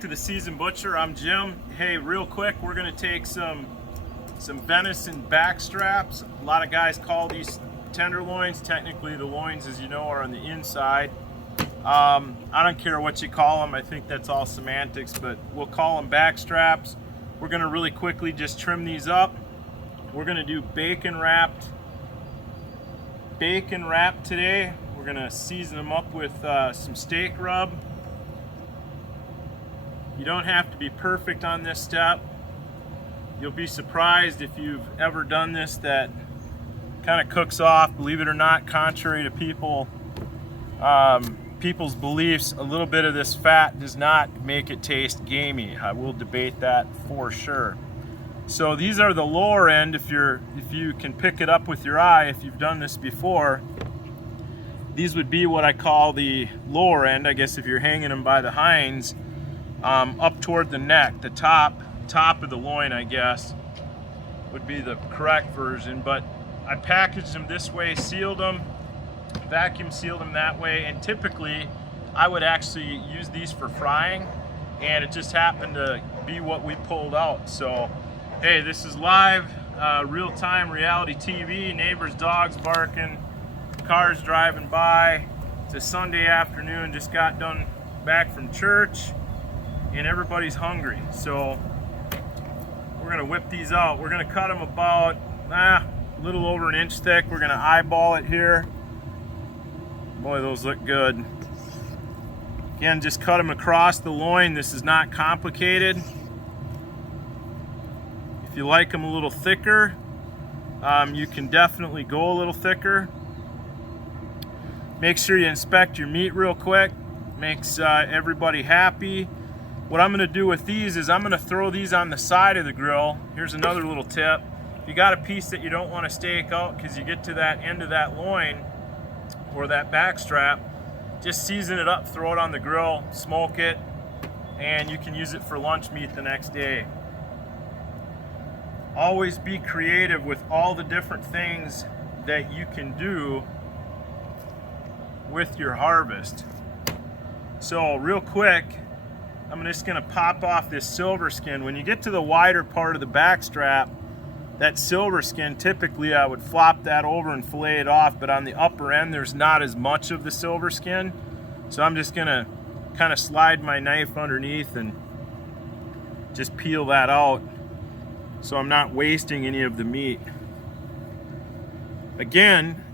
back to the Seasoned Butcher. I'm Jim. Hey, real quick, we're gonna take some venison back straps. A lot of guys call these tenderloins. Technically, the loins, as you know, are on the inside. I don't care what you call them. I think that's all semantics, but we'll call them back straps. We're gonna really quickly just trim these up. We're gonna do bacon wrap today. We're gonna season them up with some steak rub. You don't have to be perfect on this step. You'll be surprised if you've ever done this that kind of cooks off. Believe it or not, contrary to people's beliefs, a little bit of this fat does not make it taste gamey. I will debate that for sure. So these are the lower end. If you can pick it up with your eye, if you've done this before, these would be what I call the lower end. I guess if you're hanging them by the hinds, up toward the neck, the top of the loin, I guess, would be the correct version. But I packaged them this way, sealed them, vacuum sealed them that way, and typically I would actually use these for frying, and it just happened to be what we pulled out. So hey, this is live, real-time reality TV, neighbors' dogs barking, cars driving by. It's a Sunday afternoon, just got done back from church, and everybody's hungry. So we're gonna whip these out. We're gonna cut them about a little over an inch thick. We're gonna eyeball it here. Boy, those look good. Again, just cut them across the loin. This is not complicated. If you like them a little thicker, you can definitely go a little thicker. Make sure you inspect your meat real quick. Makes everybody happy. What I'm gonna do with these is I'm gonna throw these on the side of the grill. Here's another little tip. If you got a piece that you don't want to stake out because you get to that end of that loin or that back strap, just season it up, throw it on the grill, smoke it, and you can use it for lunch meat the next day. Always be creative with all the different things that you can do with your harvest. So real quick, I'm just gonna pop off this silver skin. When you get to the wider part of the back strap, that silver skin, typically I would flop that over and fillet it off, but on the upper end there's not as much of the silver skin. So I'm just gonna kind of slide my knife underneath and just peel that out so I'm not wasting any of the meat. Again,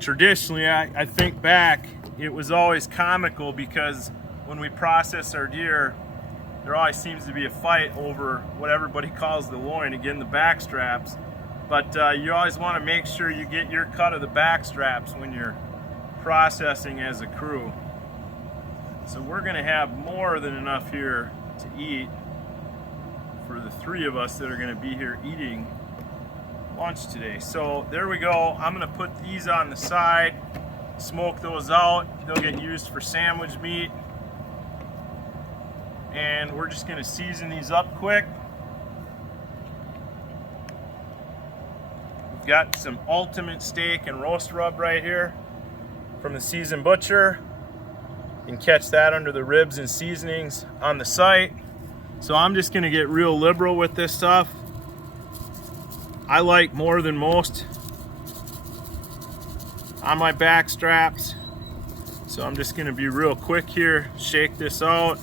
traditionally, I think back, it was always comical because when we process our deer, there always seems to be a fight over what everybody calls the loin, again, the back straps. But you always want to make sure you get your cut of the back straps when you're processing as a crew. So we're going to have more than enough here to eat for the three of us that are going to be here eating lunch today. So there we go. I'm going to put these on the side, smoke those out. They'll get used for sandwich meat. And we're just going to season these up quick. We've got some ultimate steak and roast rub right here from the Seasoned Butcher. You can catch that under the ribs and seasonings on the site. So I'm just going to get real liberal with this stuff. I like more than most on my back straps. So I'm just going to be real quick here, shake this out.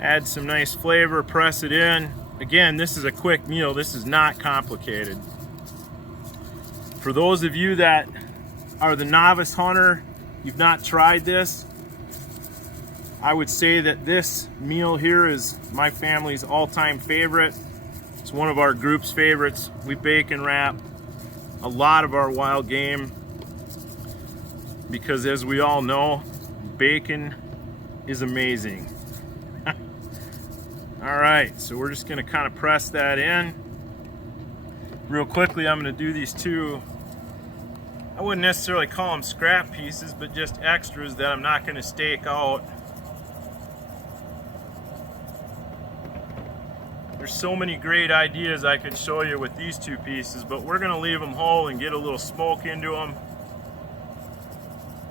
Add some nice flavor, press it in. Again, this is a quick meal. This is not complicated. For those of you that are the novice hunter, you've not tried this, I would say that this meal here is my family's all-time favorite. It's one of our group's favorites. We bacon wrap a lot of our wild game because, as we all know, bacon is amazing. All right, so we're just gonna kind of press that in. Real quickly, I'm gonna do these two, I wouldn't necessarily call them scrap pieces, but just extras that I'm not gonna stake out. There's so many great ideas I could show you with these two pieces, but we're gonna leave them whole and get a little smoke into them.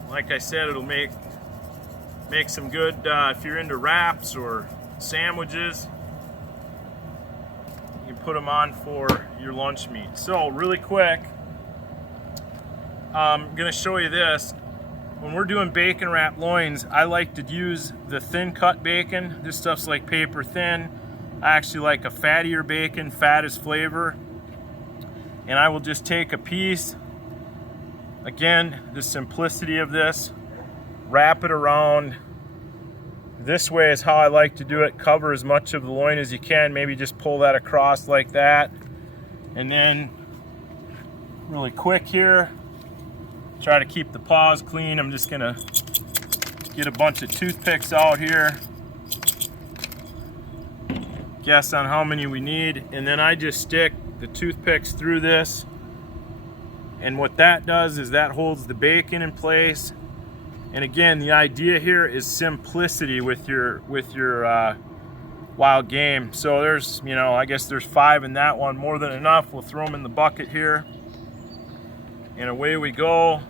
Like I said, it'll make Make some good, if you're into wraps or sandwiches, you can put them on for your lunch meat. So really quick, I'm gonna show you this. When we're doing bacon wrap loins, I like to use the thin cut bacon. This stuff's like paper thin. I actually like a fattier bacon. Fat is flavor. And I will just take a piece. Again, the simplicity of this, wrap it around. This way is how I like to do it. Cover as much of the loin as you can. Maybe just pull that across like that. And then really quick here, try to keep the paws clean. I'm just gonna get a bunch of toothpicks out here. Guess on how many we need. And then I just stick the toothpicks through this. And what that does is that holds the bacon in place. And again, the idea here is simplicity with your wild game. So there's, you know, I guess there's 5 in that one, more than enough. We'll throw them in the bucket here. And away we go.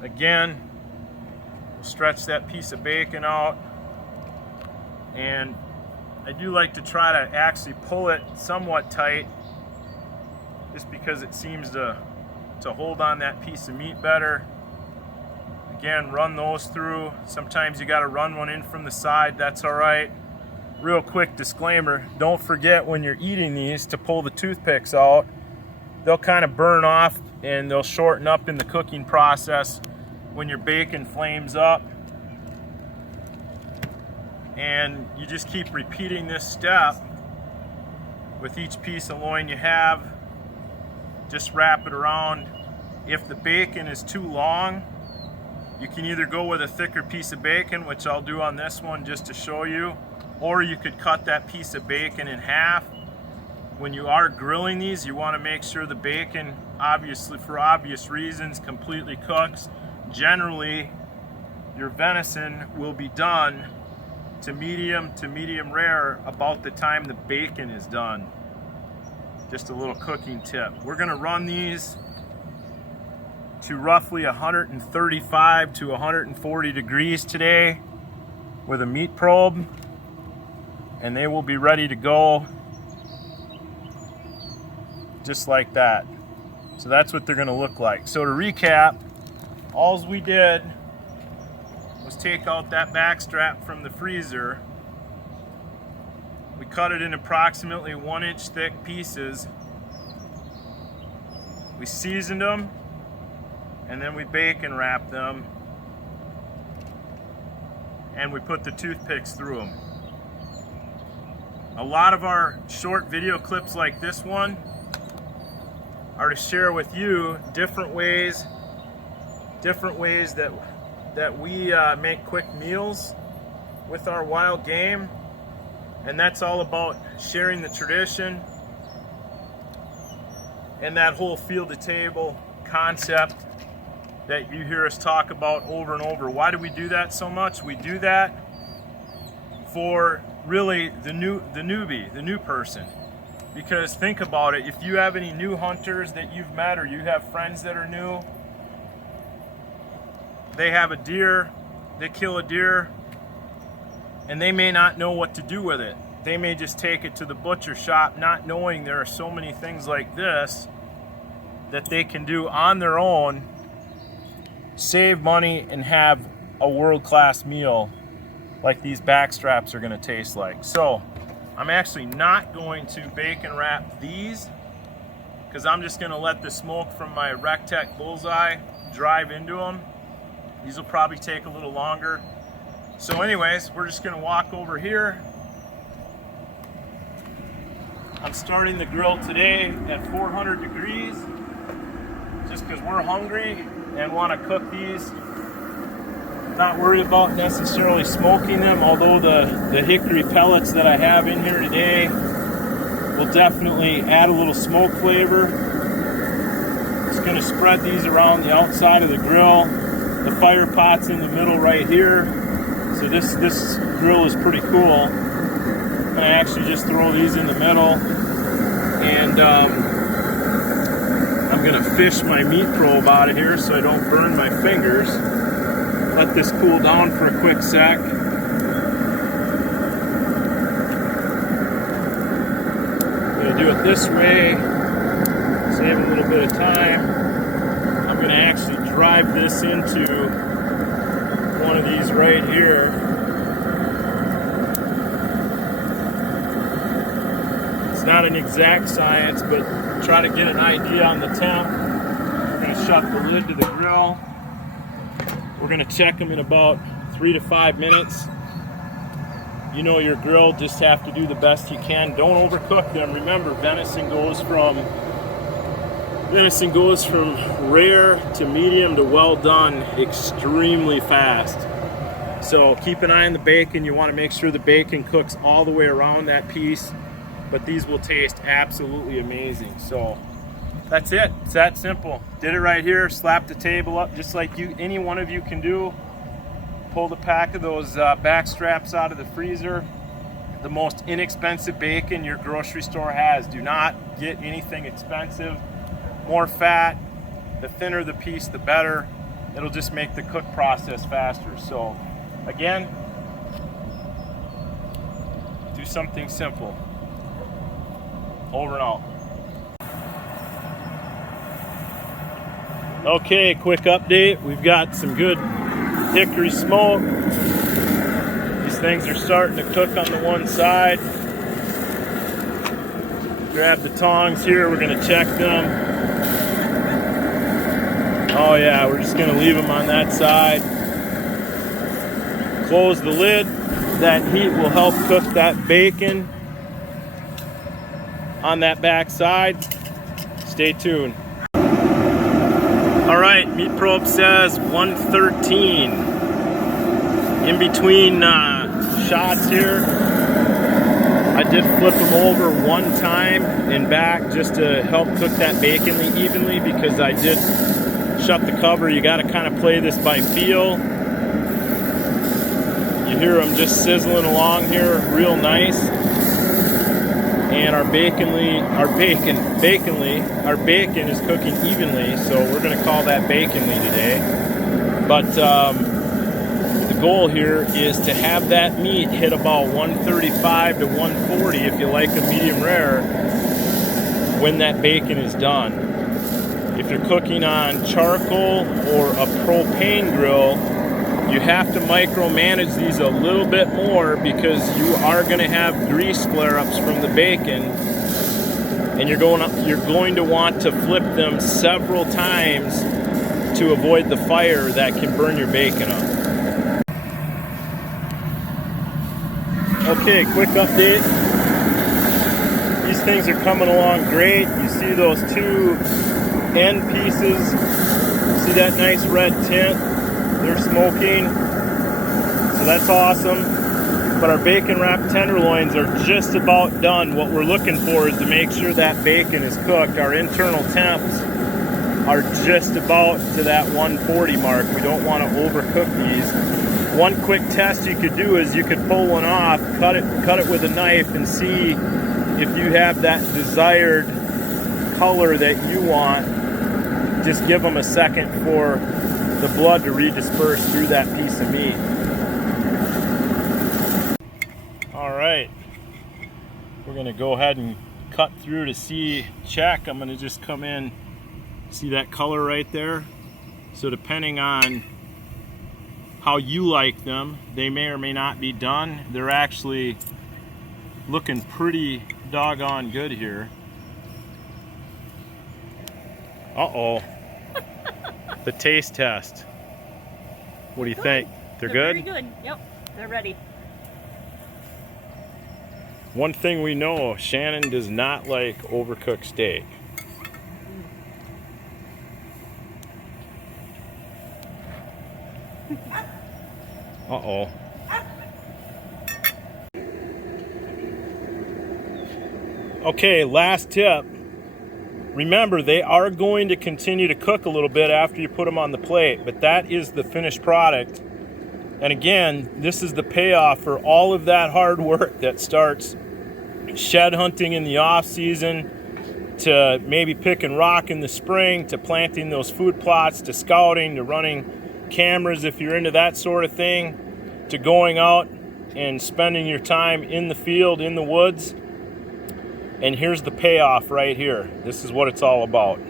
Again, we'll stretch that piece of bacon out. And I do like to try to actually pull it somewhat tight, just because it seems to hold on that piece of meat better. Again, run those through. Sometimes you got to run one in from the side. That's all right. Real quick disclaimer, don't forget when you're eating these to pull the toothpicks out. They'll kind of burn off and they'll shorten up in the cooking process when your bacon flames up. And you just keep repeating this step with each piece of loin you have. Just wrap it around. If the bacon is too long, you can either go with a thicker piece of bacon, which I'll do on this one just to show you, or you could cut that piece of bacon in half. When you are grilling these, you want to make sure the bacon, obviously for obvious reasons, completely cooks. Generally, your venison will be done to medium rare about the time the bacon is done. Just a little cooking tip. We're going to run these to roughly 135 to 140 degrees today with a meat probe, and they will be ready to go just like that. So that's what they're going to look like. So to recap, all we did was take out that back strap from the freezer. We cut it in approximately 1-inch thick pieces. We seasoned them, and then we bacon wrapped them, and we put the toothpicks through them. A lot of our short video clips like this one are to share with you different ways that we make quick meals with our wild game. And that's all about sharing the tradition and that whole field to table concept that you hear us talk about over and over. Why do we do that so much? We do that for really the newbie, the new person. Because think about it, if you have any new hunters that you've met, or you have friends that are new, they have a deer, they kill a deer, and they may not know what to do with it. They may just take it to the butcher shop, not knowing there are so many things like this that they can do on their own, save money, and have a world-class meal like these back straps are gonna taste like. So I'm actually not going to bacon wrap these, because I'm just gonna let the smoke from my Rectech Bullseye drive into them. These will probably take a little longer. So anyways, we're just gonna walk over here. I'm starting the grill today at 400 degrees, just because we're hungry and want to cook these. Not worried about necessarily smoking them, although the hickory pellets that I have in here today will definitely add a little smoke flavor. Just gonna spread these around the outside of the grill. The fire pot's in the middle right here. So this grill is pretty cool. I'm gonna actually just throw these in the middle, and I'm gonna fish my meat probe out of here so I don't burn my fingers. Let this cool down for a quick sec. I'm gonna do it this way, save a little bit of time. I'm gonna actually drive this into one of these right here. It's not an exact science, but try to get an idea on the temp. We're gonna shut the lid to the grill. We're gonna check them in about 3 to 5 minutes. You know your grill, just have to do the best you can. Don't overcook them. Remember, venison goes from rare to medium to well done extremely fast. So keep an eye on the bacon. You want to make sure the bacon cooks all the way around that piece, but these will taste absolutely amazing. So that's it. It's that simple. Did it right here. Slap the table up just like any one of you can do. Pulled a pack of those back straps out of the freezer. The most inexpensive bacon your grocery store has. Do not get anything expensive. More fat, the thinner the piece, the better. It'll just make the cook process faster. So again, do something simple. Over and out. Okay, quick update. We've got some good hickory smoke. These things are starting to cook on the one side. Grab the tongs here, we're gonna check them. Oh yeah, we're just gonna leave them on that side. Close the lid. That heat will help cook that bacon on that back side. Stay tuned. All right, Meat Probe says 113. In between shots here, I did flip them over one time and back just to help cook that bacon evenly because I did shut the cover. You got to kind of play this by feel. You hear them just sizzling along here real nice. And our bacon is cooking evenly, so we're going to call that baconly today. But the goal here is to have that meat hit about 135 to 140 if you like a medium rare when that bacon is done. If you're cooking on charcoal or a propane grill, you have to micromanage these a little bit more because you are going to have grease flare-ups from the bacon, and you're going to want to flip them several times to avoid the fire that can burn your bacon up. Okay, quick update. These things are coming along great. You see those two end pieces? See that nice red tint? They're smoking, so that's awesome. But our bacon wrapped tenderloins are just about done. What we're looking for is to make sure that bacon is cooked. Our internal temps are just about to that 140 mark. We don't want to overcook these. One quick test you could do is you could pull one off, cut it with a knife, and see if you have that desired color that you want. Just give them a second for the blood to redisperse through that piece of meat. All right, we're gonna go ahead and cut through to check. I'm gonna just come in, see that color right there? So depending on how you like them, they may or may not be done. They're actually looking pretty doggone good here. Uh-oh. The taste test. What do you think? They're good? Very good. Yep, they're ready. One thing we know, Shannon does not like overcooked steak. Uh-oh. Okay, last tip. Remember, they are going to continue to cook a little bit after you put them on the plate, but that is the finished product. And again, this is the payoff for all of that hard work that starts shed hunting in the off season, to maybe picking rock in the spring, to planting those food plots, to scouting, to running cameras if you're into that sort of thing, to going out and spending your time in the field, in the woods. And here's the payoff right here. This is what it's all about.